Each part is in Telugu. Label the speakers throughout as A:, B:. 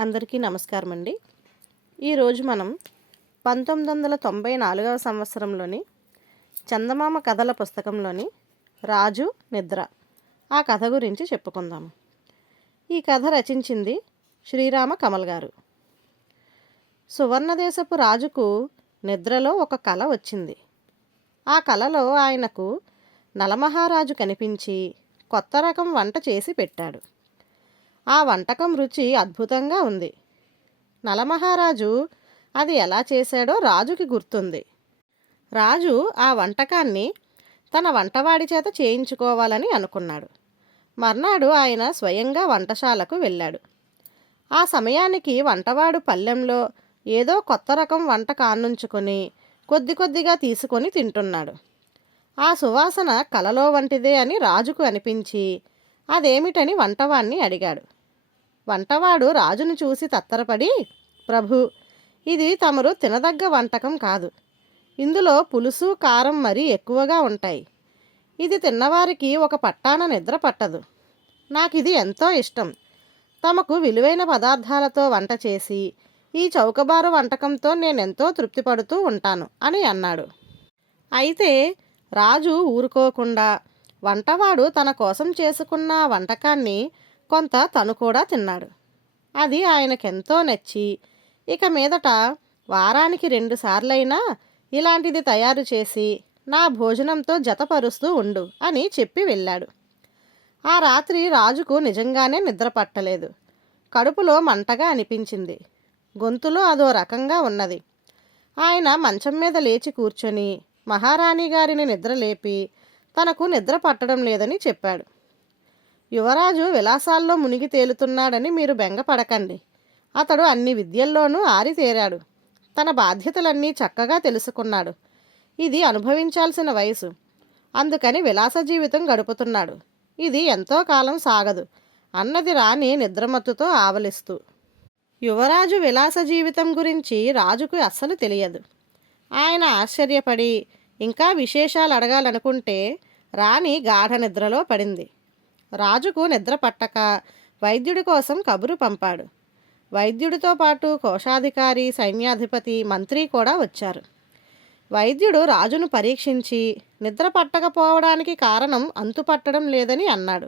A: అందరికీ నమస్కారం అండి ఈరోజు మనం పంతొమ్మిది వందల తొంభై నాలుగవ సంవత్సరంలోని చందమామ కథల పుస్తకంలోని రాజు నిద్ర ఆ కథ గురించి చెప్పుకుందాము ఈ కథ రచించింది శ్రీరామ కమల్ గారు. సువర్ణదేశపు రాజుకు నిద్రలో ఒక కల వచ్చింది. ఆ కలలో ఆయనకు నలమహారాజు కనిపించి కొత్త రకం వంట చేసి పెట్టాడు. ఆ వంటకం రుచి అద్భుతంగా ఉంది. నలమహారాజు అది ఎలా చేశాడో రాజుకి గుర్తుంది. రాజు ఆ వంటకాన్ని తన వంటవాడి చేత చేయించుకోవాలని అనుకున్నాడు. మర్నాడు ఆయన స్వయంగా వంటశాలకు వెళ్ళాడు. ఆ సమయానికి వంటవాడు పల్లెంలో ఏదో కొత్త రకం వంట కానుంచుకొని కొద్ది కొద్దిగా తీసుకొని తింటున్నాడు. ఆ సువాసన కలలో వంటిదే అని రాజుకు అనిపించి అదేమిటని వంటవాణ్ణి అడిగాడు. వంటవాడు రాజును చూసి తత్తరపడి ప్రభు ఇది తమరు తినదగ్గ వంటకం కాదు. ఇందులో పులుసు కారం మరీ ఎక్కువగా ఉంటాయి. ఇది తిన్నవారికి ఒక పట్టాన నిద్ర పట్టదు. నాకు ఇది ఎంతో ఇష్టం. తమకు విలువైన పదార్థాలతో వంట చేసి ఈ చౌకబారు వంటకంతో నేనెంతో తృప్తి పడుతూ ఉంటాను అని అన్నాడు. అయితే రాజు ఊరుకోకుండా వంటవాడు తన కోసం చేసుకున్న వంటకాన్ని కొంత తను కూడా తిన్నాడు. అది ఆయనకెంతో నచ్చి ఇక మీదట వారానికి రెండు సార్లైనా ఇలాంటిది తయారు చేసి నా భోజనంతో జతపరుస్తూ ఉండు అని చెప్పి వెళ్ళాడు. ఆ రాత్రి రాజుకు నిజంగానే నిద్ర పట్టలేదు. కడుపులో మంటగా అనిపించింది. గొంతులో అదో రకంగా ఉన్నది. ఆయన మంచం మీద లేచి కూర్చొని మహారాణి గారిని నిద్రలేపి తనకు నిద్ర పట్టడం లేదని చెప్పాడు. యువరాజు విలాసాల్లో మునిగి తేలుతున్నాడని మీరు బెంగపడకండి. అతడు అన్ని విద్యల్లోనూ ఆరితేరాడు. తన బాధ్యతలన్నీ చక్కగా తెలుసుకున్నాడు. ఇది అనుభవించాల్సిన వయసు. అందుకని విలాస జీవితం గడుపుతున్నాడు. ఇది ఎంతో కాలం సాగదు. అన్నది రాణి నిద్రమత్తుతో ఆవలిస్తూ. యువరాజు విలాస జీవితం గురించి రాజుకు అస్సలు తెలియదు. ఆయన ఆశ్చర్యపడి ఇంకా విశేషాలు అడగాలనుకుంటే రాణి గాఢ నిద్రలో పడింది. రాజుకు నిద్ర పట్టక వైద్యుడి కోసం కబురు పంపాడు. వైద్యుడితో పాటు కోశాధికారి సైన్యాధిపతి మంత్రి కూడా వచ్చారు. వైద్యుడు రాజును పరీక్షించి నిద్ర పట్టకపోవడానికి కారణం అంతుపట్టడం లేదని అన్నాడు.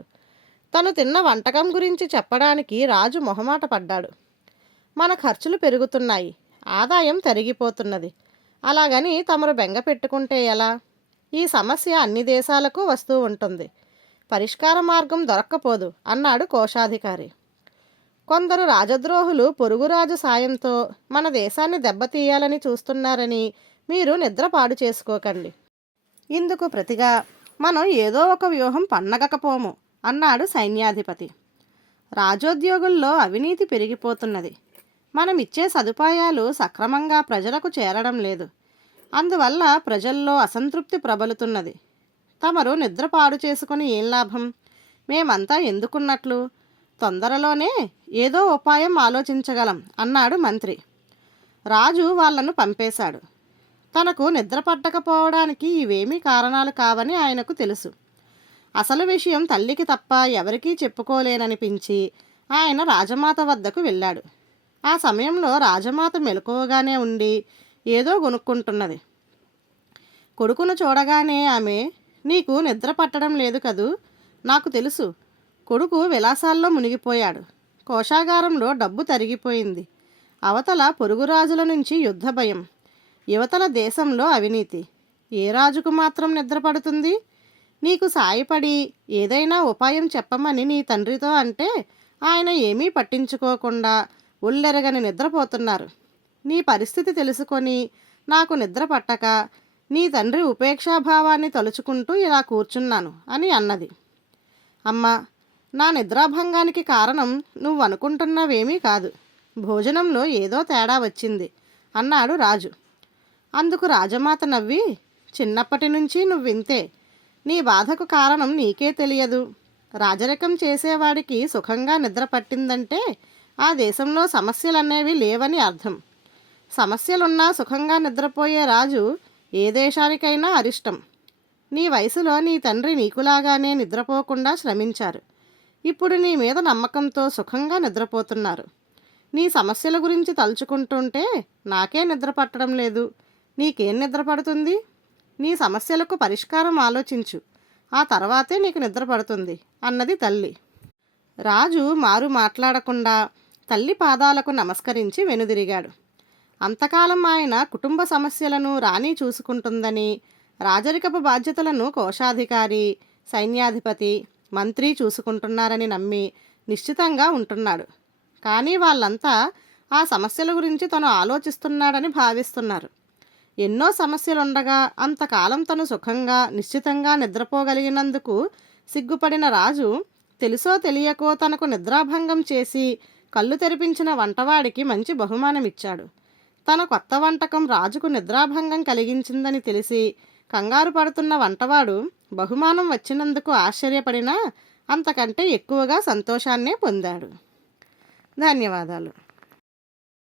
A: తను తిన్న వంటకం గురించి చెప్పడానికి రాజు మొహమాట పడ్డాడు. మన ఖర్చులు పెరుగుతున్నాయి. ఆదాయం తరిగిపోతున్నది. అలాగని తమరు బెంగ పెట్టుకుంటే ఎలా? ఈ సమస్య అన్ని దేశాలకు వస్తూ ఉంటుంది. పరిష్కార మార్గం దొరక్కపోదు అన్నాడు కోశాధికారి. కొందరు రాజద్రోహులు పొరుగురాజు సాయంతో మన దేశాన్ని దెబ్బతీయాలని చూస్తున్నారని మీరు నిద్ర పాడు చేసుకోకండి. ఇందుకు ప్రతిగా మనం ఏదో ఒక వ్యూహం పన్నగకపోము అన్నాడు సైన్యాధిపతి. రాజోద్యోగుల్లో అవినీతి పెరిగిపోతున్నది. మనం ఇచ్చే సదుపాయాలు సక్రమంగా ప్రజలకు చేరడం లేదు. అందువల్ల ప్రజల్లో అసంతృప్తి ప్రబలుతున్నది. తమరు నిద్ర పాడు చేసుకుని ఏం లాభం? మేమంతా ఎందుకున్నట్లు? తొందరలోనే ఏదో ఉపాయం ఆలోచించగలం అన్నాడు మంత్రి. రాజు వాళ్ళను పంపేశాడు. తనకు నిద్ర పట్టకపోవడానికి ఇవేమీ కారణాలు కావని ఆయనకు తెలుసు. అసలు విషయం తల్లికి తప్ప ఎవరికీ చెప్పుకోలేననిపించి ఆయన రాజమాత వద్దకు వెళ్ళాడు. ఆ సమయంలో రాజమాత మెలకువగానే ఉండి ఏదో కొనుక్కుంటున్నది కొడుకును చూడగానే ఆమె నీకు నిద్ర పట్టడం లేదు కదూ? నాకు తెలుసు కొడుకు విలాసాల్లో మునిగిపోయాడు. కోశాగారంలో డబ్బు తరిగిపోయింది. అవతల పొరుగురాజుల నుంచి యుద్ధ భయం. యువతల దేశంలో అవినీతి. ఏ రాజుకు మాత్రం నిద్రపడుతుంది నీకు సాయపడి ఏదైనా ఉపాయం చెప్పమని నీ తండ్రితో అంటే ఆయన ఏమీ పట్టించుకోకుండా ఉల్లెరగని నిద్రపోతున్నారు. నీ పరిస్థితి తెలుసుకొని నాకు నిద్ర పట్టక నీ తండ్రి ఉపేక్షాభావాన్ని తలుచుకుంటూ ఇలా కూర్చున్నాను అని అన్నది. అమ్మ నా నిద్రాభంగానికి కారణం నువ్వు అనుకుంటున్నవేమీ కాదు. భోజనంలో ఏదో తేడా వచ్చింది అన్నాడు రాజు. అందుకు రాజమాత నవ్వి చిన్నప్పటి నుంచి నువ్వింతే నీ బాధకు కారణం నీకే తెలియదు. రాజరికం చేసేవాడికి సుఖంగా నిద్ర పట్టిందంటే ఆ దేశంలో సమస్యలనేవి లేవని అర్థం. సమస్యలున్నా సుఖంగా నిద్రపోయే రాజు ఏ దేశానికైనా అరిష్టం. నీ వయసులో నీ తండ్రి నీకులాగానే నిద్రపోకుండా శ్రమించారు. ఇప్పుడు నీ మీద నమ్మకంతో సుఖంగా నిద్రపోతున్నారు. నీ సమస్యల గురించి తలుచుకుంటుంటే నాకే నిద్ర పట్టడం లేదు. నీకేం నిద్ర పడుతుంది? నీ సమస్యలకు పరిష్కారం ఆలోచించు. ఆ తర్వాతే నీకు నిద్ర పడుతుంది అన్నది తల్లి. రాజు మారు మాట్లాడకుండా తల్లి పాదాలకు నమస్కరించి వెనుదిరిగాడు. అంతకాలం ఆయన కుటుంబ సమస్యలను రాణి చూసుకుంటుందని రాజరికపు బాధ్యతలను కోశాధికారి సైన్యాధిపతి మంత్రి చూసుకుంటున్నారని నమ్మి నిశ్చితంగా ఉంటున్నాడు. కానీ వాళ్ళంతా ఆ సమస్యల గురించి తను ఆలోచిస్తున్నాడని భావిస్తున్నారు. ఎన్నో సమస్యలుండగా అంతకాలం తను సుఖంగా నిశ్చితంగా నిద్రపోగలిగినందుకు సిగ్గుపడిన రాజు తెలుసో తెలియకో తనకు నిద్రాభంగం చేసి కళ్ళు తెరిపించిన వంటవాడికి మంచి బహుమానం ఇచ్చాడు తన కొత్త వంటకం రాజుకు నిద్రాభంగం కలిగించిందని తెలిసి కంగారు పడుతున్న వంటవాడు బహుమానం వచ్చినందుకు ఆశ్చర్యపడినా అంతకంటే ఎక్కువగా సంతోషాన్నే పొందాడు. ధన్యవాదాలు.